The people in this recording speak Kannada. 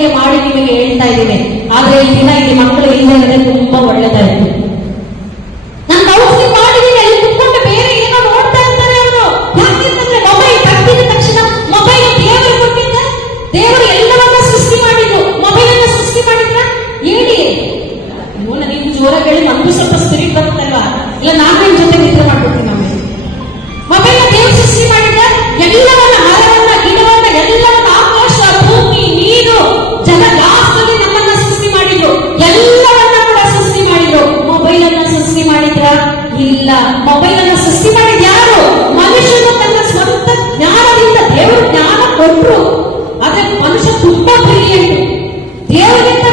ಒಳ್ಳೆಯದಕ್ಕೆ ಮಾಡಿ ನಿಮಗೆ ಹೇಳ್ತಾ ಇದ್ದೇನೆ. ಆದ್ರೆ ಈ ದಿನ ಇಲ್ಲಿ ಮಕ್ಕಳು ಇಲ್ಲದೆ ತುಂಬಾ ಒಳ್ಳೆದಾಯ್ತು. ನಾನು ಕೌನ್ಸಿಲಿಂಗ್ ಮಾಡಿದ್ದೀನಿ, ಅಲ್ಲಿ ಕುತ್ಕೊಂಡು ಬೇರೆ ಏನೋ ನೋಡ್ತಾ ಇರ್ತಾರೆ ಅವರು. ಯಾಕೆಂತಂದ್ರೆ ಮೊಬೈಲ್ ತಪ್ಪಿದ ತಕ್ಷಣ ಮೊಬೈಲ್ ದೇವರು ಕೊಟ್ಟಿದ್ದ, ದೇವರು ಎಲ್ಲವನ್ನ ಸೃಷ್ಟಿ ಮಾಡಿದ್ರು, ಮೊಬೈಲ್ ಅನ್ನ ಸೃಷ್ಟಿ ಮಾಡಿದ್ರ ಹೇಳಿ. ನೀವು ಜೋರಾಗಿ ಹೇಳಿ ನಮಗೂ ಸ್ವಲ್ಪ ಸ್ಪಿರಿಟ್ ಬರುತ್ತಲ್ವಾ? ಇಲ್ಲ ನಾನು ನಿಮ್ ಜೊತೆ ನಿದ್ರೆ ಮಾಡ್ಬಿಡ್ತೀನಿ. ಆಮೇಲೆ ಮೊಬೈಲ್ ದೇವರು ಸೃಷ್ಟಿ ಮಾಡಿದ ಎಲ್ಲವನ್ನ, ಮರವನ್ನ, ಗಿಡವನ್ನ, ಎಲ್ಲವನ್ನ, ಆಕಾಶ, ಭೂಮಿ, ನೀರು, ಜನ, ಲಾಸ್ಟ್ ಅಲ್ಲಿ ನಮ್ಮನ್ನ ಸೃಷ್ಟಿ ಮಾಡಿದ್ರು, ಎಲ್ಲವನ್ನ ಕೂಡ ಸೃಷ್ಟಿ ಮಾಡಿದ್ರು. ಮೊಬೈಲ್ ಅನ್ನ ಸೃಷ್ಟಿ ಮಾಡಿದ್ರ? ಇಲ್ಲ. ಮೊಬೈಲ್ ಅನ್ನ ಸೃಷ್ಟಿ ಮಾಡಿದ ಯಾರು? ಮನುಷ್ಯನು ತನ್ನ ಸ್ವಂತ ಜ್ಞಾನದಿಂದ ದೇವರು ಜ್ಞಾನ ಕೊಟ್ಟರು. ಆದ್ರೆ ಮನುಷ್ಯ ತುಂಬಾ ಬ್ರಿಲಿಯಂಟ್. ದೇವರಿಗಿಂತ